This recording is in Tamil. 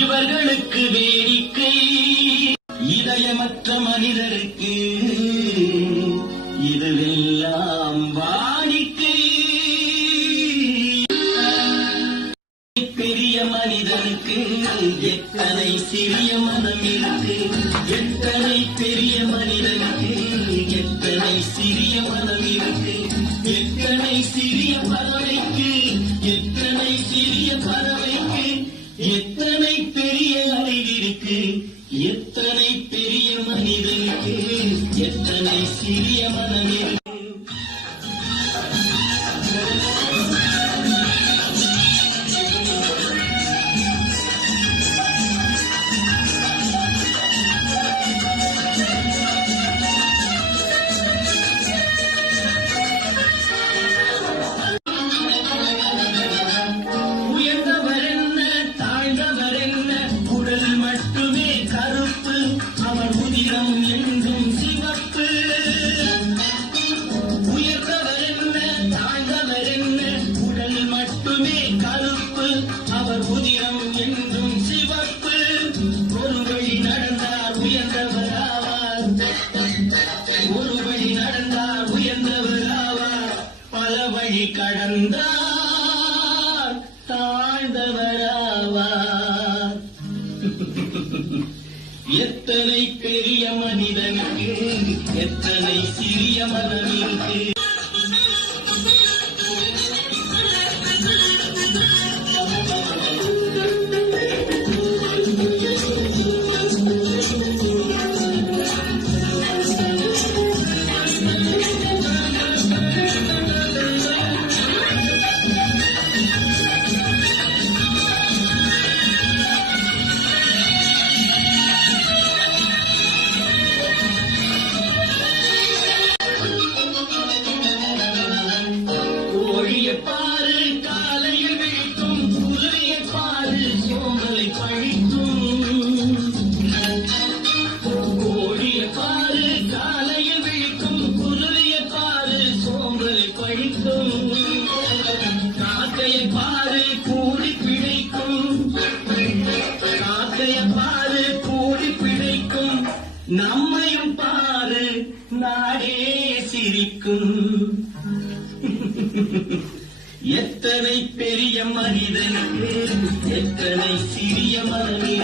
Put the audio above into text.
இவர்களுக்கு வேடிக்கை, இதயமற்ற மனிதருக்கு இதுவெல்லாம் வாடிக்கை. பெரிய மனிதனுக்கு எத்தனை சிறிய மனம் இருக்கு, எத்தனை பெரிய மனிதனுக்கு எத்தனை சிறிய மனம் இருக்கு. எத்தனை சிறிய பறவைக்கு எத்தனை சிறிய பறவைக்கு எத்தனை பெரிய அறிவிருக்கு. எத்தனை பெரிய மனிதனுக்கு எத்தனை சிறிய மனம் இருக்கு. என்றும் சிவப்பு. உயர்ந்தவர் என்ன தாழ்ந்தவர் என்ன, உடல் மட்டுமே கருப்பு, அவர் உதிரம் என்றும் சிவப்பு. ஒரு வழி நடந்தார் உயர்ந்தவர் ஆவார், ஒரு வழி நடந்தார் உயர்ந்தவர் ஆவார். பல வழி கடந்தார் தாழ்ந்தவர் ஆவார். எத்தனை பெரிய மனிதனுக்கு எத்தனை சிறிய மனமிருக்கு. பாரு காலையில் விழிக்கும் குருவிய பாரு சோமலை பழிக்கும். கோழிய பாரு காலையில் விழிக்கும் குருவிய பாரு சோமலை பழிக்கும். காக்கைய பாரு கூடி பிழைக்கும், காக்கைய பாரு கூடி பிழைக்கும். நம்மையும் பாரு நாடே சிரிக்கும். எத்தனை பெரிய மனிதனுக்கு எத்தனை சிறிய மனிதன்.